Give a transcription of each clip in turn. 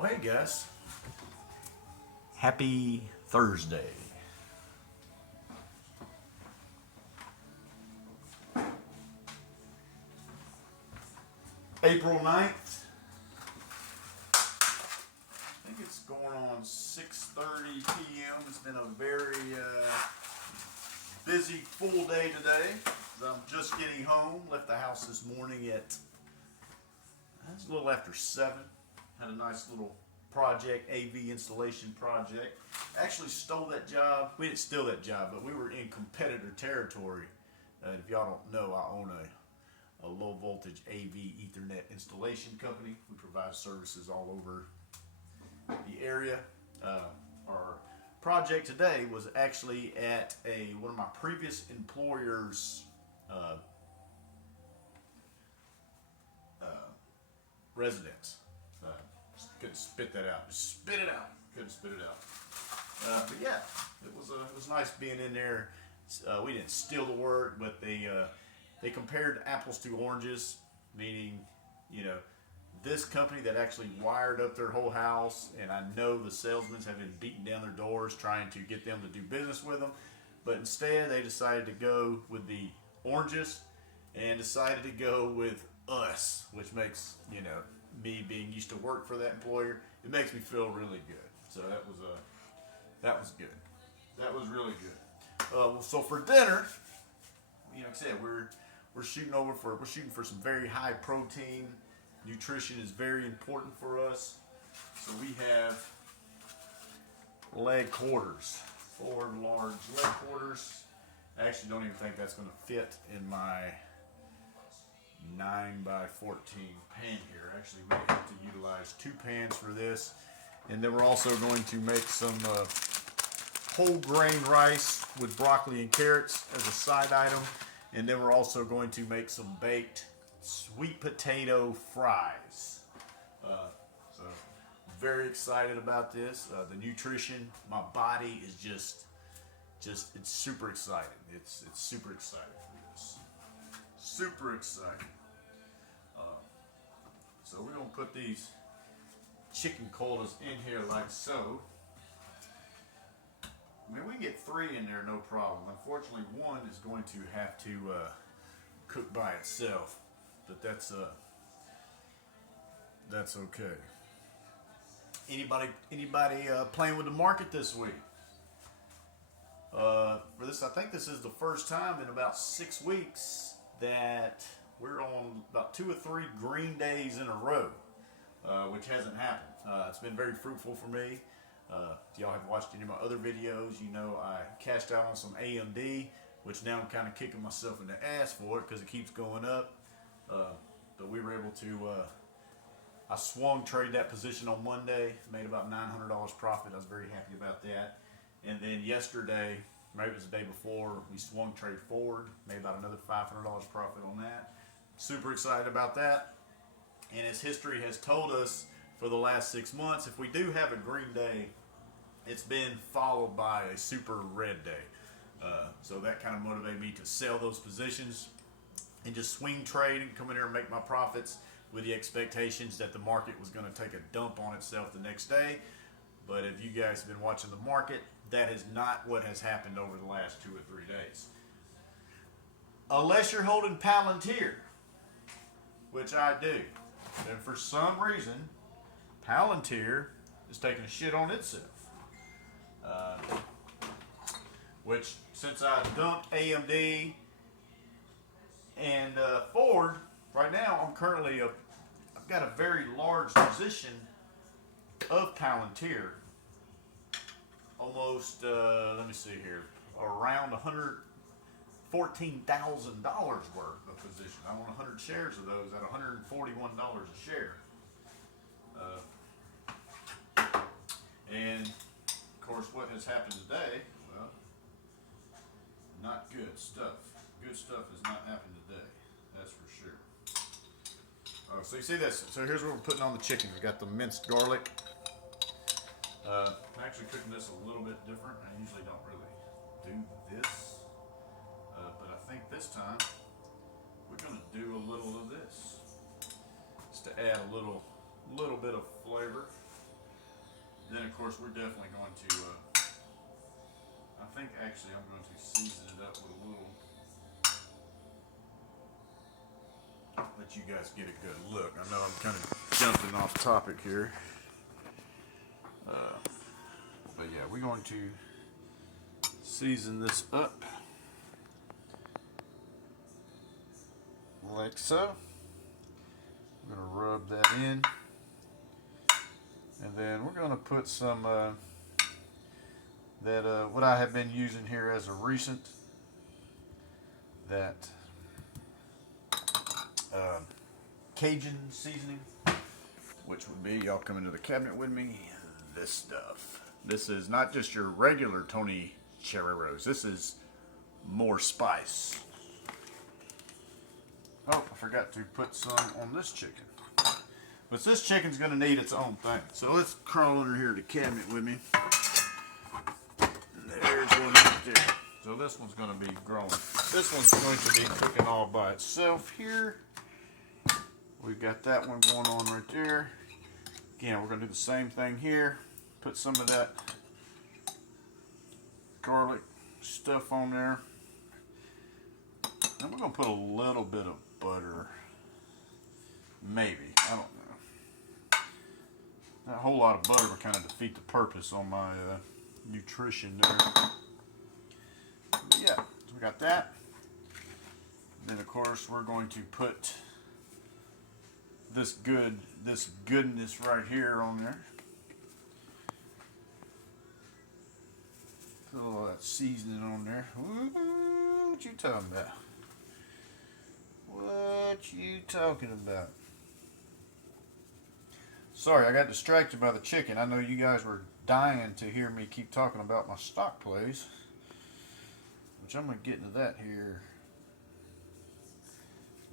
Oh, hey guys. Happy Thursday. April 9th. I think it's going on 6:30 p.m. It's been a very busy, full day today. I'm just getting home. Left the house this morning at it's a little after 7. Had a nice little project, AV installation project. Actually stole that job. We didn't steal that job, but we were in competitor territory. If y'all don't know, I own a low voltage AV Ethernet installation company. We provide services all over the area. Our project today was actually at one of my previous employers' residence. Couldn't spit that out. Just spit it out. Couldn't spit it out. But yeah, it was nice being in there. We didn't steal the work, but they compared apples to oranges, meaning, this company that actually wired up their whole house, and I know the salesmen have been beating down their doors trying to get them to do business with them, but instead they decided to go with the oranges and decided to go with us, which makes, me being used to work for that employer, it makes me feel really good. So that was good. That was really good. So for dinner, like I said, we're shooting for some very high protein. Nutrition is very important for us. So we have leg quarters, 4 large leg quarters. I actually don't even think that's going to fit in my 9 by 14 pan here. Actually, we have to utilize 2 pans for this. And then we're also going to make some whole grain rice with broccoli and carrots as a side item. And then we're also going to make some baked sweet potato fries. So very excited about this. The nutrition, my body is just it's super excited. It's super excited for this. Super excited. So we're gonna put these chicken colas in here like so. I mean, we can get 3 in there, no problem. Unfortunately, 1 is going to have to cook by itself, but that's okay. Anybody playing with the market this week? For this, I think this is the first time in about 6 weeks that we're on about 2 or 3 green days in a row, which hasn't happened. It's been very fruitful for me. If y'all have watched any of my other videos, I cashed out on some AMD, which now I'm kind of kicking myself in the ass for it because it keeps going up. But we were able to, I swung trade that position on Monday, made about $900 profit. I was very happy about that. And then yesterday, maybe it was the day before, we swung trade forward, made about another $500 profit on that. Super excited about that. And as history has told us for the last 6 months, if we do have a green day, it's been followed by a super red day. So that kind of motivated me to sell those positions and just swing trade and come in here and make my profits with the expectations that the market was going to take a dump on itself the next day. But if you guys have been watching the market, that is not what has happened over the last 2 or 3 days. Unless you're holding Palantir, which I do. And for some reason, Palantir is taking a shit on itself. Which, since I dumped AMD and Ford, right now I've got a very large position of Palantir. Almost, let me see here, around $114,000 worth of position. I want 100 shares of those at $141 a share. And of course, what has happened today? Well, not good stuff. Good stuff has not happened today. That's for sure. So you see this? So here's what we're putting on the chicken. We got the minced garlic. I'm actually cooking this a little bit different. I usually don't really do this, but I think this time we're going to do a little of this, just to add a little bit of flavor. Then of course we're definitely going to, I think actually I'm going to season it up with a little, let you guys get a good look. I know I'm kind of jumping off topic here. But yeah, we're going to season this up like so. I'm going to rub that in. And then we're going to put some, what I have been using here as a recent, that Cajun seasoning, which would be, y'all come into the cabinet with me, this stuff. This is not just your regular Tony Cheriros. This is more spice. Oh, I forgot to put some on this chicken. But this chicken's going to need its own thing. So let's crawl under here to the cabinet with me. There's one right there. So this one's going to be growing. This one's going to be cooking all by itself here. We've got that one going on right there. Again, we're going to do the same thing here. Put some of that garlic stuff on there. And we're going to put a little bit of butter. Maybe. I don't know. That whole lot of butter would kind of defeat the purpose on my nutrition there. But yeah, so we got that. Then of course we're going to put this goodness right here on there. Put all that seasoning on there. Ooh, what you talking about? What you talking about? Sorry, I got distracted by the chicken. I know you guys were dying to hear me keep talking about my stock plays, which I'm going to get into that here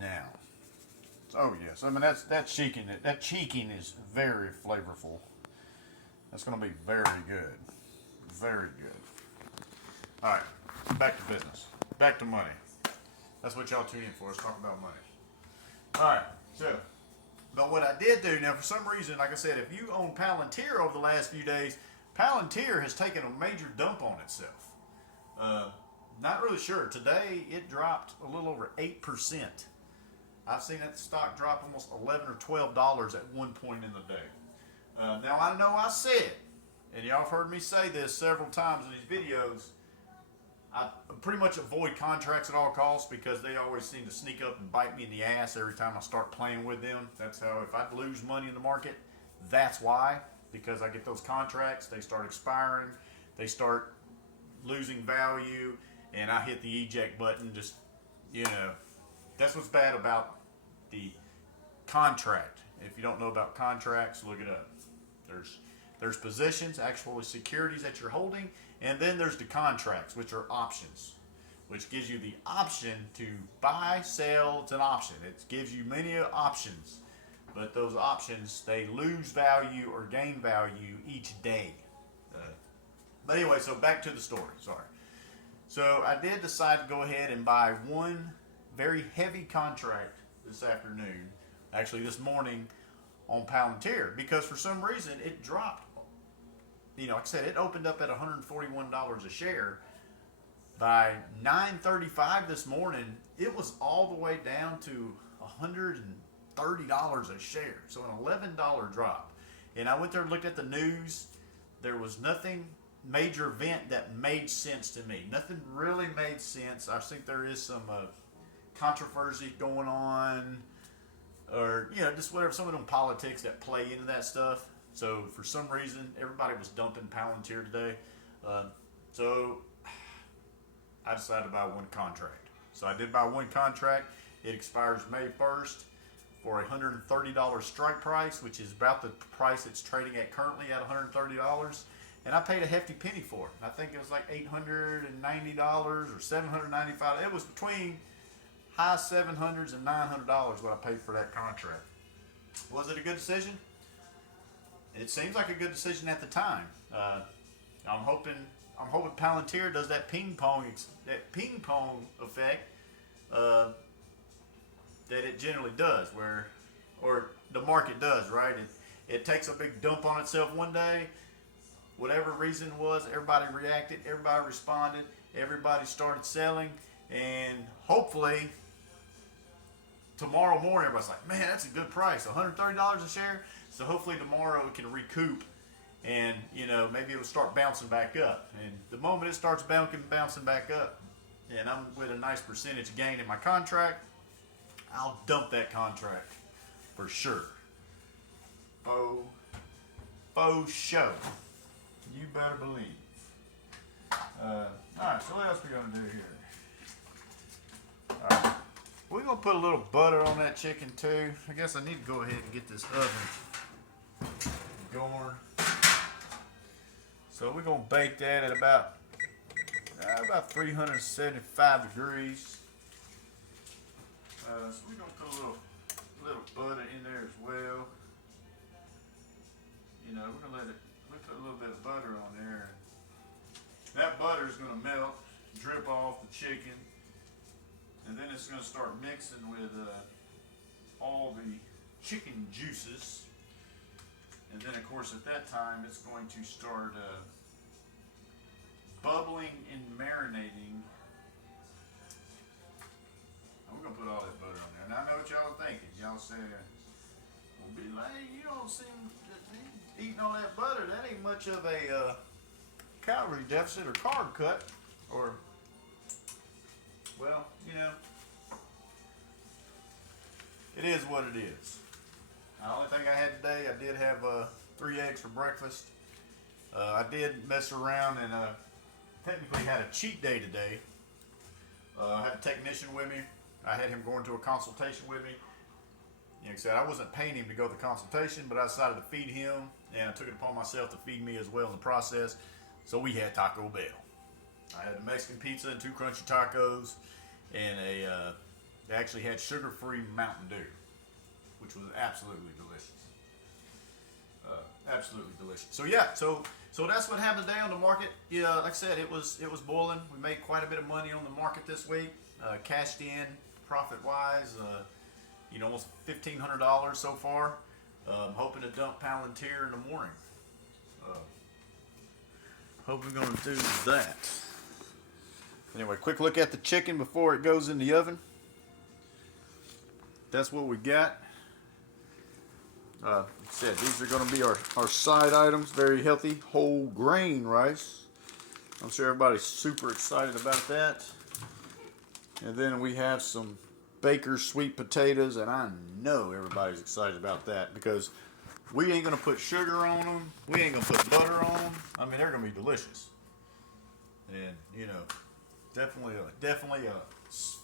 now. Oh yes, I mean that chicken is very flavorful. That's going to be very good, very good. All right, back to business, back to money. That's what y'all tune in for. Is talk about money. All right, so. But what I did do, now for some reason, like I said, if you own Palantir over the last few days, Palantir has taken a major dump on itself. Not really sure. Today, it dropped a little over 8%. I've seen that stock drop almost $11 or $12 at one point in the day. Now, I know I said, and y'all have heard me say this several times in these videos, I pretty much avoid contracts at all costs because they always seem to sneak up and bite me in the ass every time I start playing with them. That's how, if I lose money in the market, that's why. Because I get those contracts, they start expiring, they start losing value, and I hit the eject button. Just, you know, that's what's bad about the contract. If you don't know about contracts, look it up. There's positions, actual securities that you're holding, and then there's the contracts, which are options, which gives you the option to buy, sell. It's an option. It gives you many options, but those options, they lose value or gain value each day. But anyway, so back to the story. Sorry. So I did decide to go ahead and buy one very heavy contract this afternoon, actually this morning, on Palantir, because for some reason it dropped. You know, like I said, it opened up at $141 a share. By 9:35 this morning, it was all the way down to $130 a share. So an $11 drop. And I went there and looked at the news. There was nothing major event that made sense to me. Nothing really made sense. I think there is some controversy going on, or, you know, just whatever, some of them politics that play into that stuff. So for some reason, everybody was dumping Palantir today. So I decided to buy one contract. So I did buy one contract. It expires May 1st for a $130 strike price, which is about the price it's trading at currently at $130. And I paid a hefty penny for it. I think it was like $890 or $795. It was between high $700s and $900 what I paid for that contract. Was it a good decision? It seems like a good decision at the time. I'm hoping Palantir does that ping pong effect that it generally does, or the market does, right? It takes a big dump on itself one day, whatever reason was, everybody reacted, everybody responded, everybody started selling, and hopefully tomorrow morning everybody's like, man, that's a good price, $130 a share. So hopefully tomorrow it can recoup, and maybe it'll start bouncing back up. And the moment it starts bouncing back up, and I'm with a nice percentage gain in my contract, I'll dump that contract for sure. Faux show. You better believe. Alright, so what else we gonna do here? Alright. We're gonna put a little butter on that chicken too. I guess I need to go ahead and get this oven going. So we're gonna bake that at about 375 degrees. So we're gonna put a little butter in there as well. We're gonna we put a little bit of butter on there. That butter is gonna melt, drip off the chicken, and then it's gonna start mixing with all the chicken juices. And then, of course, at that time, it's going to start bubbling and marinating. We're going to put all that butter on there. And I know what y'all are thinking. Y'all saying, well, B-Lane, you don't seem eating all that butter. That ain't much of a calorie deficit or carb cut. Or, well, it is what it is. The only thing I had today, I did have 3 eggs for breakfast. I did mess around and technically had a cheat day today. I had a technician with me. I had him going to a consultation with me. Like I said, I wasn't paying him to go to the consultation, but I decided to feed him, and I took it upon myself to feed me as well in the process. So we had Taco Bell. I had a Mexican pizza and 2 crunchy tacos, and they actually had sugar-free Mountain Dew, which was absolutely delicious. Absolutely delicious. So yeah, so that's what happened today on the market. Yeah, like I said, it was boiling. We made quite a bit of money on the market this week. Cashed in profit-wise, almost $1,500 so far. Hoping to dump Palantir in the morning. Hope we're going to do that. Anyway, quick look at the chicken before it goes in the oven. That's what we got. Like I said, these are going to be our side items. Very healthy, whole grain rice. I'm sure everybody's super excited about that. And then we have some Baker's sweet potatoes, and I know everybody's excited about that because we ain't going to put sugar on them. We ain't going to put butter on them. I mean, they're going to be delicious. And, definitely a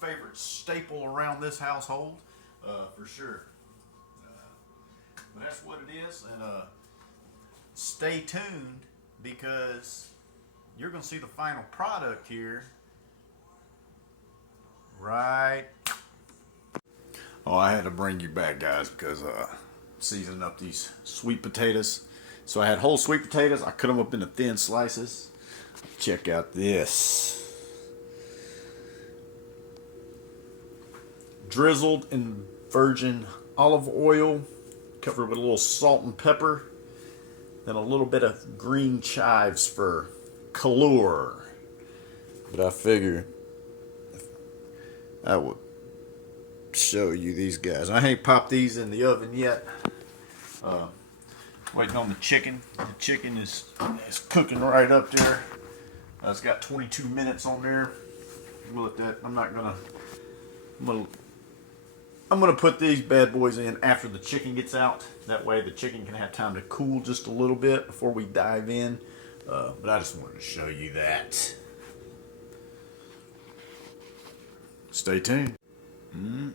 favorite staple around this household, for sure. But that's what it is, and stay tuned because you're going to see the final product here. Right. Oh, I had to bring you back, guys, because seasoning up these sweet potatoes. So I had whole sweet potatoes. I cut them up into thin slices. Check out this. Drizzled in virgin olive oil, covered with a little salt and pepper, then a little bit of green chives for color. But I figure I would show you these guys. I ain't popped these in the oven yet. Waiting on the chicken. The chicken is cooking right up there. It's got 22 minutes on there. We'll let that. I'm gonna put these bad boys in after the chicken gets out. That way the chicken can have time to cool just a little bit before we dive in. But I just wanted to show you that. Stay tuned. Can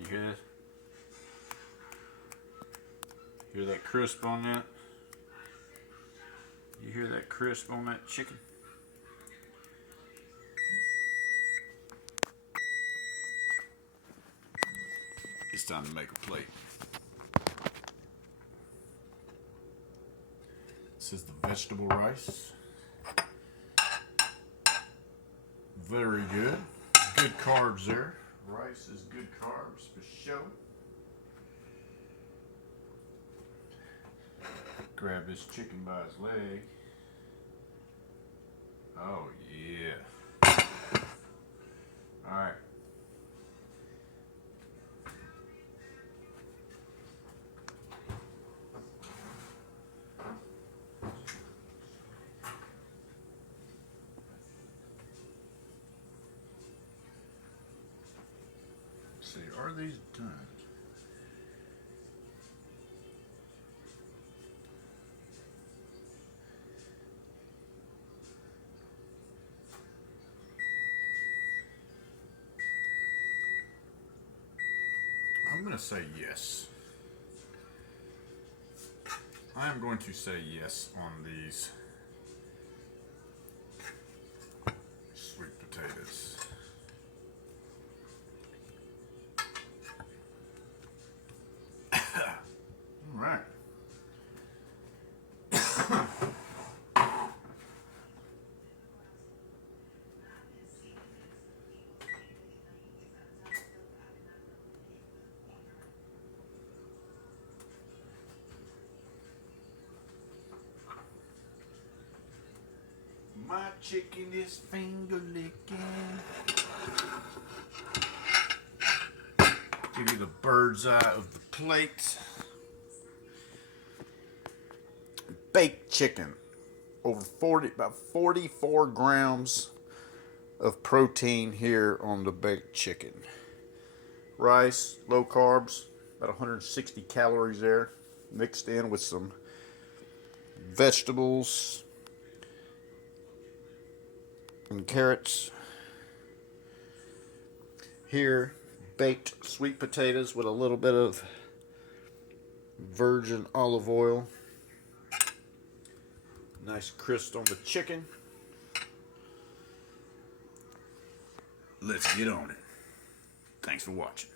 you hear that? Hear that crisp on that? You hear that crisp on that chicken? It's time to make a plate. This is the vegetable rice. Very good. Good carbs there. Rice is good carbs for sure. Grab this chicken by his leg. Oh yeah. Alright. See, are these done? I'm going to say yes. I am going to say yes on these sweet potatoes. All right. My chicken is finger licking. Give you the bird's eye of the plate. Baked chicken. About 44 grams of protein here on the baked chicken. Rice, low carbs, about 160 calories there, mixed in with some vegetables and carrots. Here, baked sweet potatoes with a little bit of virgin olive oil. Nice crisp on the chicken. Let's get on it. Thanks for watching.